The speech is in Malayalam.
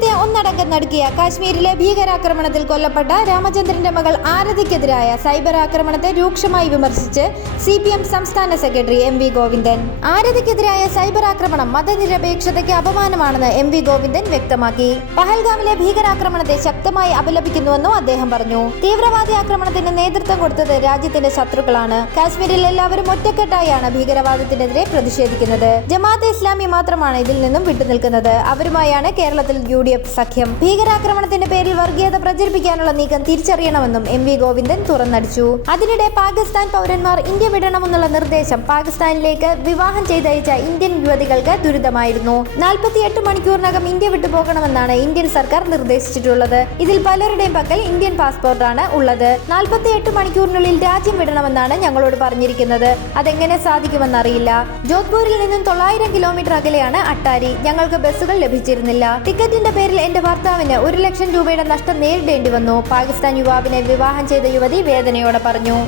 രാജ്യത്തെ ഒന്നടങ്കം നടുക്കിയ കാശ്മീരിലെ ഭീകരാക്രമണത്തിൽ കൊല്ലപ്പെട്ട രാമചന്ദ്രന്റെ മകൾ ആരതിക്കെതിരായ സൈബർ ആക്രമണത്തെ രൂക്ഷമായി വിമർശിച്ച് CPM സംസ്ഥാന സെക്രട്ടറി MV ഗോവിന്ദൻ. ആരതിക്കെതിരായ സൈബർ ആക്രമണം മതനിരപേക്ഷതയ്ക്ക് അപമാനമാണെന്ന് MV ഗോവിന്ദൻ വ്യക്തമാക്കി. പഹൽഗാമിലെ ഭീകരാക്രമണത്തെ ശക്തമായി അപലപിക്കുന്നുവെന്നും അദ്ദേഹം പറഞ്ഞു. തീവ്രവാദി ആക്രമണത്തിന് നേതൃത്വം കൊടുത്തത് രാജ്യത്തിന്റെ ശത്രുക്കളാണ്. കാശ്മീരിൽ എല്ലാവരും ഒറ്റക്കെട്ടായാണ് ഭീകരവാദത്തിനെതിരെ പ്രതിഷേധിക്കുന്നത്. ജമാഅത്തെ ഇസ്ലാമി മാത്രമാണ് ഇതിൽ നിന്നും വിട്ടുനിൽക്കുന്നത്. അവരുമായാണ് കേരളത്തിൽ UDF സഖ്യം. ഭീകരാക്രമണത്തിന്റെ പേരിൽ വർഗീയത പ്രചരിപ്പിക്കാനുള്ള നീക്കം തിരിച്ചറിയണമെന്നും MV ഗോവിന്ദൻ തുറന്നടിച്ചു. അതിനിടെ പാകിസ്ഥാൻ പൗരന്മാർ ഇന്ത്യ വിടണമെന്നുള്ള നിർദ്ദേശം പാകിസ്ഥാനിലേക്ക് വിവാഹം ചെയ്തയച്ച ഇന്ത്യൻ യുവതികൾക്ക് ദുരിതമായിരുന്നു. 48 മണിക്കൂറിനകം ഇന്ത്യ വിട്ടുപോകണമെന്നാണ് ഇന്ത്യൻ സർക്കാർ നിർദ്ദേശിച്ചിട്ടുള്ളത്. ഇതിൽ പലരുടെയും പക്കൽ ഇന്ത്യൻ പാസ്പോർട്ടാണ് ഉള്ളത്. 48 മണിക്കൂറിനുള്ളിൽ രാജ്യം വിടണമെന്നാണ് ഞങ്ങളോട് പറഞ്ഞിരിക്കുന്നത്. അതെങ്ങനെ സാധിക്കുമെന്നറിയില്ല. ജോധ്പൂരിൽ നിന്നും 900 കിലോമീറ്റർ അകലെയാണ് അട്ടാരി. ഞങ്ങൾക്ക് ബസ്സുകൾ ലഭിച്ചിരുന്നില്ല. ടിക്കറ്റിന്റെ പേരിൽ എന്റെ ഭർത്താവിന് 1 ലക്ഷം രൂപയുടെ നഷ്ടം നേരിടേണ്ടി വന്നു. പാകിസ്ഥാൻ യുവാവിനെ വിവാഹം ചെയ്ത യുവതി വേദനയോടെ പറഞ്ഞു.